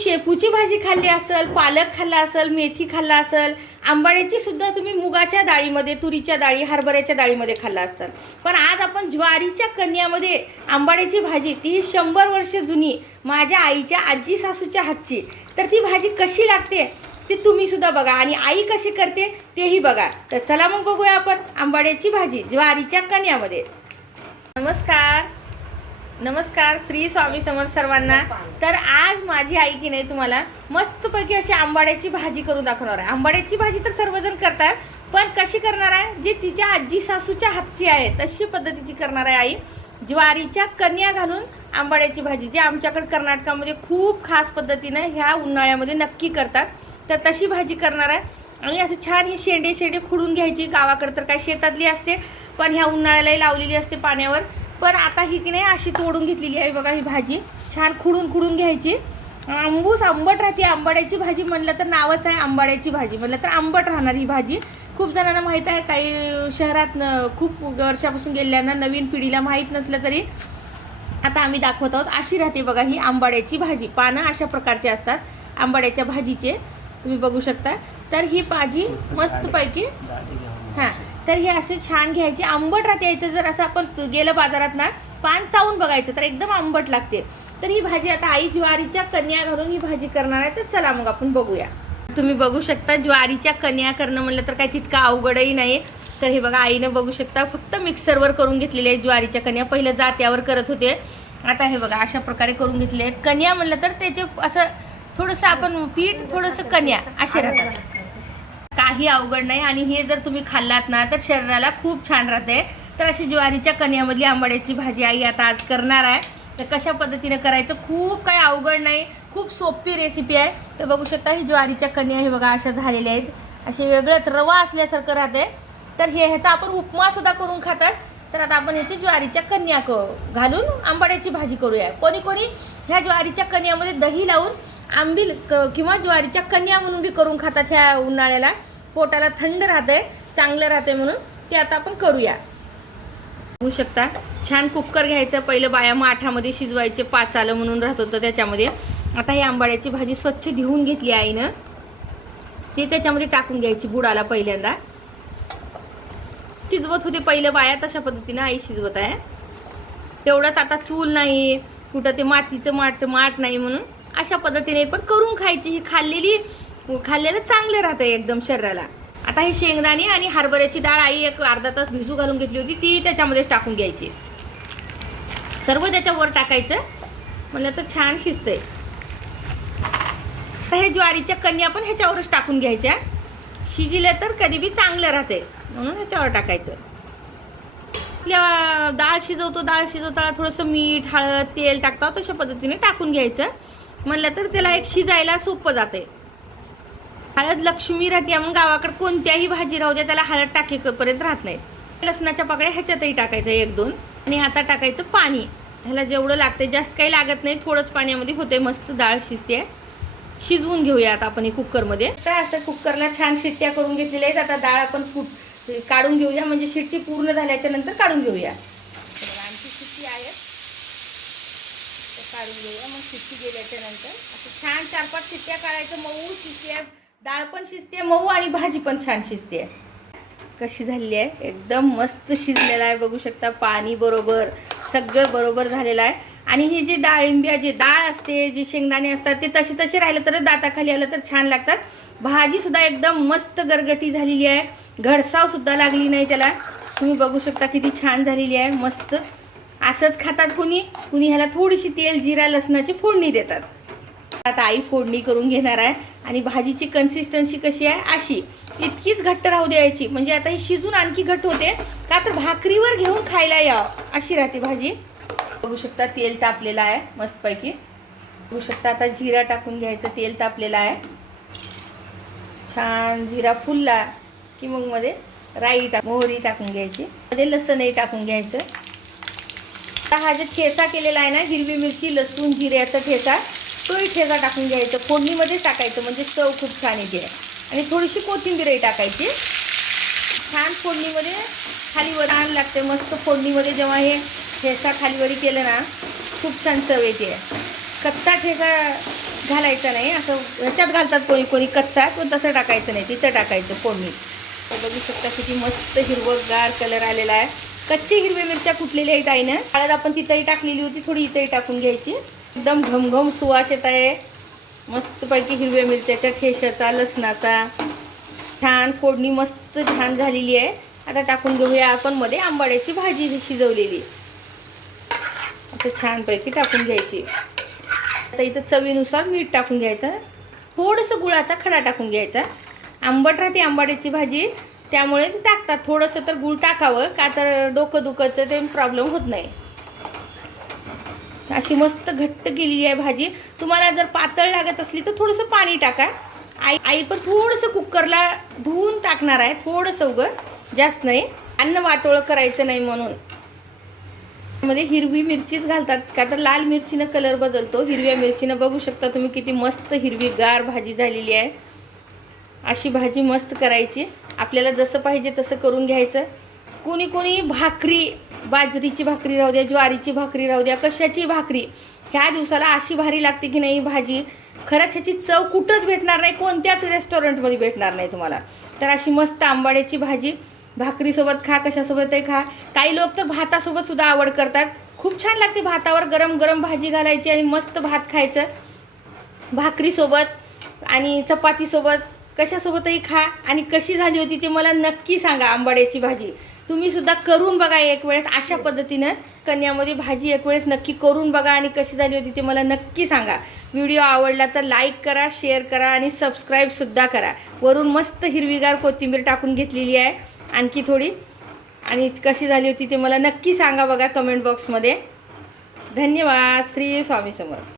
शेपूची भाजी खाल्ली असेल, पालक खाल्ला असेल, मेथी खाल्ला असेल, आंबाड्याची सुद्धा तुम्ही मुगाच्या डाळीमध्ये, तुरीच्या डाळी, हरभऱ्याच्या डाळीमध्ये खाल्ला असाल. पण आज आपण ज्वारीच्या कन्यामध्ये आंबाड्याची भाजी, ती 100 वर्ष जुनी माझ्या आईच्या आजी सासूच्या हातची, तर ती भाजी कशी लागते ती तुम्ही सुद्धा बघा आणि आई कशी करते तेही बघा. तर चला मग बघूया आपण आंबाड्याची भाजी ज्वारीच्या कन्यामध्ये. नमस्कार नमस्कार, श्री स्वामी समर्थ सर्वांना. तर आज माझी आई की नाही तुम्हाला मस्तपैकी अशी आंबाड्याची भाजी करून दाखवणार आहे. आंबाड्याची भाजी तर सर्वजण करतात, पण कशी करणार आहे, जी तिच्या आजी सासूच्या हातची आहे तशी पद्धतीची करणार आहे आई. ज्वारीच्या कन्या घालून आंबाड्याची भाजी, जी आमच्याकडे कर्नाटकामध्ये खूप खास पद्धतीने ह्या उन्हाळ्यामध्ये नक्की करतात, तर तशी भाजी करणार आहे. आणि असं छान ही शेंडे खुडून घ्यायची. गावाकडे तर काय शेतातली असते, पण ह्या उन्हाळ्यालाही लावलेली असते पाण्यावर. पण आता ही की नाही अशी तोडून घेतलेली आहे बघा. ही भाजी छान खुडून घ्यायची. आंबट राहते. आंबाड्याची भाजी म्हणलं तर नावच आहे आंबाड्याची भाजी, म्हणलं तर आंबट राहणार ही भाजी. खूप जणांना माहीत आहे, काही शहरात खूप वर्षापासून गेलेल्यांना, नवीन पिढीला माहीत नसलं तरी आता आम्ही दाखवत आहोत. अशी राहते बघा ही आंबाड्याची भाजी. पानं अशा प्रकारचे असतात आंबाड्याच्या भाजीचे, तुम्ही बघू शकता. तर ही भाजी मस्तपैकी तर हे असे छान घ्यायचे. आंबट राहते. यायचं जर असं आपण गेलं बाजारात ना, पान चावून बघायचं तर एकदम आंबट लागते. तर ही भाजी आता आई ज्वारीच्या कन्या घालून ही भाजी करणार आहे. तर चला मग आपण बघूया. तुम्ही बघू शकता ज्वारीच्या कन्या करणं म्हणलं तर काय तितकं अवघडही नाही. तर हे बघा आईनं बघू शकता फक्त मिक्सरवर करून घेतलेले आहे ज्वारीच्या कन्या. पहिलं जात्यावर करत होते, आता हे बघा अशा प्रकारे करून घेतले आहेत. कन्या म्हणलं तर त्याचे असं थोडंसं आपण पीठ, थोडंसं कन्या असे राहतात, काही अवघड नाही. आणि हे जर तुम्ही खाल्लात ना तर शरीराला खूप छान राहते. तर अशी ज्वारीच्या कन्यामधली आंबाड्याची भाजी आई आता आज करणार आहे. तर कशा पद्धतीने करायचं, खूप काही अवघड नाही, खूप सोपी रेसिपी आहे. तर बघू शकता ही ज्वारीच्या कन्या हे बघा अशा झालेल्या आहेत. असे वेगळंच रवा असल्यासारखं राहते. तर ह्याचा आपण उपमा सुद्धा करून खातात. तर आता आपण ह्याची ज्वारीच्या कन्या घालून आंबाड्याची भाजी करूया. कोणी ह्या ज्वारीच्या कन्यामध्ये दही लावून आंबील किंवा ज्वारीच्या कन्या म्हणून बी करून खातात. ह्या उन्हाळ्याला पोटाला थंड राहते, चांगलं राहते, म्हणून ते आता आपण करूया. बघू शकता छान कुकर घ्यायचं. पहिलं बाया माठामध्ये शिजवायचे, पाचालं म्हणून राहत होतं त्याच्यामध्ये. आता ही आंबाड्याची भाजी स्वच्छ धुवून घेतली आईनं. ते त्याच्यामध्ये टाकून घ्यायची बुडाला. पहिल्यांदा शिजवत होते पहिलं बाया, तशा पद्धतीनं आई शिजवत आहे. तेवढंच आता चूल नाही, कुठं ते मातीचं माठ नाही, म्हणून अशा पद्धतीने पण करून खायची. ही खाल्लेलं चांगलं राहतं एकदम शरीराला. आता हे शेंगदाणे आणि हरभऱ्याची डाळ आई एक अर्धा तास भिजू घालून घेतली होती, ती त्याच्यामध्येच टाकून घ्यायची. सर्व त्याच्यावर टाकायचं म्हणलं तर छान शिजतंय. तर हे ज्वारीच्या कन्या पण ह्याच्यावरच टाकून घ्यायच्या. शिजलं तर कधी बी चांगलं राहते, म्हणून ह्याच्यावर टाकायचं. आपल्या डाळ शिजवताना थोडंसं मीठ, हळद, तेल टाकतात, तशा पद्धतीने टाकून घ्यायचं. म्हणलं तर त्याला एक शिजायला सोपं जाते. हळद लक्ष्मी राहते, मग गावाकडे कोणत्याही भाजी राहू द्या त्याला हळद टाकेपर्यंत राहत नाही. लसणाच्या पाकळ्या ह्याच्यातही टाकायचं 1-2. आणि आता टाकायचं पाणी. ह्याला जेवढं लागते, जास्त काही लागत नाही, थोडंच पाण्यामध्ये होते, मस्त डाळ शिजते. शिजवून घेऊया आता आपण हे कुकरमध्ये. तर असं कुकरला छान शिट्ट्या करून घेतलेल्या आहेत. आता डाळ आपण काढून घेऊया, म्हणजे शिट्टी पूर्ण झाल्याच्या नंतर काढून घेऊया. आणखी शिट्टी आहे, काढून घेऊया. मग शिट्टी गेल्याच्या नंतर असं छान 4-5 शिट्ट्या काढायचं. मऊ शिजते, डाळ पण शिजते मऊ आणि भाजी पण छान शिजते. कशी झालेली आहे, एकदम मस्त शिजलेला आहे. बघू शकता पाणी बरोबर, सगळं बरोबर झालेलं आहे. आणि ही जी डाळिंब्या, जी डाळ असते, जी शेंगदाणे असतात, ते तसे राहिले तर दाताखाली आलं तर छान लागतात. भाजी सुद्धा एकदम मस्त गरगटी झालेली आहे, घडसाव सुद्धा लागली नाही त्याला. तुम्ही बघू शकता किती छान झालेली आहे, मस्त. असंच खातात कुणी ह्याला थोडीशी तेल, जिरा, लसणाची फोडणी देतात. आता आई फोडणी करून घेणार आहे. आणि भाजीची कन्सिस्टन्सी कशी आहे, अशी इतकीच घट्ट राहू द्यायची, म्हणजे आता ही शिजून आणखी घट्ट होते, का तर भाकरीवर घेऊन खायला यावं अशी राहते भाजी. बघू शकता तेल तापलेलं आहे मस्तपैकी. बघू शकता आता जिरा टाकून घ्यायचं. तेल तापलेलं आहे छान. जिरा फुलला की मग मध्ये राई मोहरी टाकून घ्यायची, मध्ये लसणही टाकून घ्यायचं. आता हा जे ठेचा केलेला आहे ना, हिरवी मिरची, लसूण, जिऱ्याचा ठेचा, तोही ठेचा टाकून घ्यायचं. फोडणीमध्येच टाकायचं, म्हणजे चव खूप छान येते. आणि थोडीशी कोथिंबीरही टाकायची. छान फोडणीमध्ये खालीवर छान लागते, मस्त. फोडणीमध्ये जेव्हा हे ठेचा खालीवरी केलं ना, खूप छान चव येते. कच्चा ठेचा घालायचं नाही, असं ह्याच्यात घालतात कोणी कोणी कच्चा, पण तसं टाकायचं नाही, तिथं टाकायचं फोडणी. तर बघू शकता किती मस्त हिरवगार कलर आलेला आहे. कच्चे हिरव्या मिरच्या कुटलेल्या आहेत आईनं. हळद आपण तिथंही टाकलेली होती, थोडी इथंही टाकून घ्यायची. एकदम घमघम सुवास येत आहे मस्तपैकी हिरव्या मिरच्याच्या, ठेशाचा, लसणाचा. छान फोडणी मस्त छान झालेली आहे. आता टाकून घेऊया आपण मध्ये आंबाड्याची भाजी शिजवलेली, असं छानपैकी टाकून घ्यायची. आता इथं चवीनुसार मीठ टाकून घ्यायचं, थोडंसं गुळाचा खडा टाकून घ्यायचा. आंबट राहते आंबाड्याची भाजी, त्यामुळे टाकतात थोडंसं, तर गुळ टाकावं का तर डोकं दुखायचं ते प्रॉब्लेम होत नाही. अशी मस्त घट्ट केलेली आहे भाजी. तुम्हाला जर पातळ लागत असली तर थोडंसं पाणी टाका. आई पण थोडंसं कुकरला धुवून टाकणार आहे, थोडंसं उगं, जास्त नाही, अन्न वाटोळं करायचं नाही म्हणून. मध्ये हिरवी मिरचीच घालतात का तर लाल मिरचीनं कलर बदलतो, हिरव्या मिरचीनं बघू शकता तुम्ही किती मस्त हिरवीगार भाजी झालेली आहे. अशी भाजी मस्त करायची, आपल्याला जसं पाहिजे तसं करून घ्यायचं. कोणी कोणी भाकरी, बाजरीची भाकरी राहू द्या, ज्वारीची भाकरी राहू द्या, कशाची भाकरी, ह्या दिवसाला अशी भारी लागते की नाही भाजी. खरंच ह्याची चव कुठंच भेटणार नाही, कोणत्याच रेस्टॉरंटमध्ये भेटणार नाही तुम्हाला. तर अशी मस्त आंबाड्याची भाजी भाकरीसोबत खा, कशासोबतही खा. काही लोक तर भातासोबत सुद्धा आवड करतात, खूप छान लागते. भातावर गरम गरम भाजी घालायची आणि मस्त भात खायचं भाकरीसोबत आणि चपातीसोबत, कशासोबतही खा. आणि कशी झाली होती ते मला नक्की सांगा. आंबाड्याची भाजी तुम्ही सुद्धा करून बघा एक वेळेस, अशा पद्धतीनं कन्यामध्ये भाजी एक वेळेस नक्की करून बघा आणि कशी झाली होती ते मला नक्की सांगा. व्हिडिओ आवडला तर लाईक करा, शेअर करा आणि सबस्क्राईबसुद्धा करा. वरून मस्त हिरवीगार कोथिंबीर टाकून घेतलेली आहे आणखी थोडी, आणि कशी झाली होती ते मला नक्की सांगा बघा कमेंट बॉक्समध्ये. धन्यवाद. श्री स्वामी समर्थ.